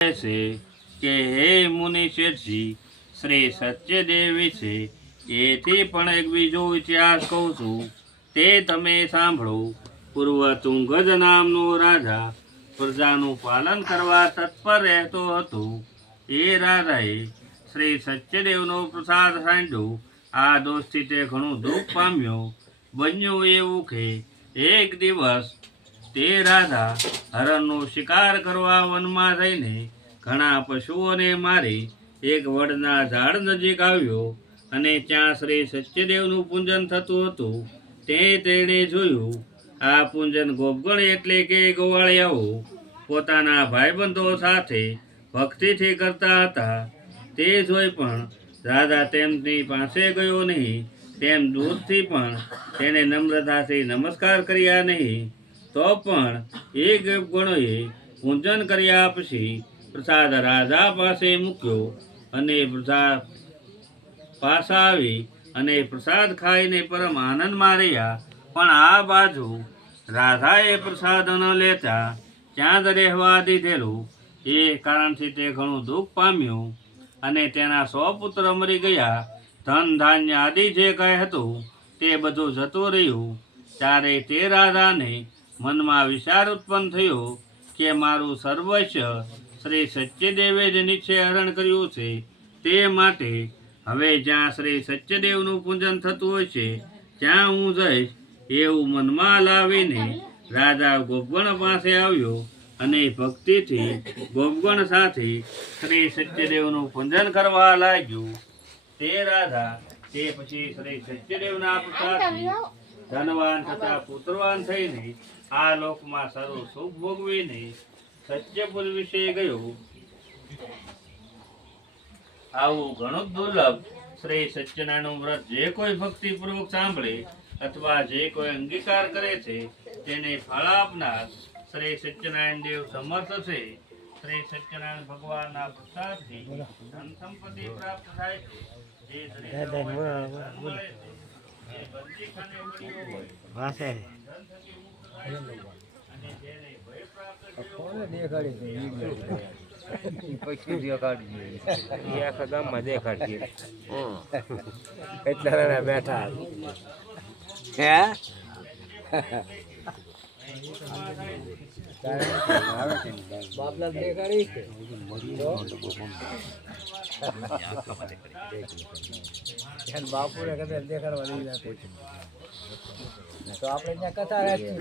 છે કે હે મુનિ શેઠજી, શ્રી સત્યદેવ વિશે એથી પણ એક બીજો ઇતિહાસ કહું છું, તે તમે સાંભળો. પૂર્વ તુંગજ નામનો રાજા પ્રજાનું પાલન કરવા તત્પર રહેતો હતો. એ રાજાએ શ્રી સત્યદેવનો પ્રસાદ સાંભળ્યો. આ દોષથી તે ઘણું દુઃખ પામ્યો. બન્યું એવું કે એક દિવસ તે રાજા હરણનો શિકાર કરવા વનમાં જઈને ઘણા પશુઓને મારી એક વડના ઝાડ નજીક આવ્યો અને ત્યાં શ્રી સત્યદેવનું પૂજન થતું હતું. તેણે જોયું. આ પૂજન ગોપગણ એટલે કે ગોવાળિયાઓ પોતાના ભાઈબંધો સાથે ભક્તિથી કરતા હતા. તે જોઈ પણ રાજા તેમની પાસે ગયો નહીં. તેમ દૂરથી પણ તેને નમ્રતાથી નમસ્કાર કર્યા નહીં. તો પણ એ ગોપગણોએ પૂજન કર્યા પછી પ્રસાદ રાજા પાસે મૂક્યો અને પ્રજા પાછા આવી અને પ્રસાદ ખાઈને પરમ આનંદમાં રહ્યા. પણ આ બાજુ રાધાએ પ્રસાદ ન લેતા ત્યાં જ રહેવા દીધેલું. એ કારણથી તે ઘણું દુઃખ પામ્યું અને તેના 100 પુત્ર મરી ગયા. ધન ધાન્ય આદિ જે કંઈ હતું તે બધું જતું રહ્યું. ત્યારે તે રાજાને મનમાં વિચાર ઉત્પન્ન થયો કે મારું સર્વસ્વ શ્રી સત્યદેવે જ નીચે હરણ કર્યું છે. તે માટે હવે જ્યાં શ્રી સત્યદેવનું પૂજન થતું હોય છે ત્યાં હું જઈશ એવું મનમાં લાવીને રાજા ગોપગણ પાસે આવ્યો અને ભક્તિથી ગોપગણ સાથે શ્રી સત્યદેવનું પૂજન કરવા લાગ્યું. તે રાજા તે પછી શ્રી સત્યદેવના પ્રસાદથી ધનવાન તથા પુત્રવાન થઈને આ લોકમાં સર્વ સુખ ભોગવીને સત્યપુર વિશે ગયો. આવું ઘણું દુર્લભ શ્રી સત્યનારાયણનું વ્રત જે કોઈ ભક્તિપૂર્વક સાંભળે અથવા જે કોઈ અંગીકાર કરે છે તેને ફળ આપનાર શ્રી સત્યનારાયણ દેવ સમર્થ છે. શ્રી સત્યનારાયણ ભગવાનના પ્રસાદથી ધન સંપત્તિ પ્રાપ્ત થાય છે. જે શરીરમાં મળે છે, જે બંદીખાને મળ્યો હોય, ધન થકી મુક્ત થાય છે. અને જેને ભય પ્રાપ્ત થયો હોય, આખા ગામમાં દેખાડીએ એટલા બેઠા હે બાપલા દેખાડી બાપુ ને કદાચ દેખાડવા તો આપણે ત્યાં કથા રાખી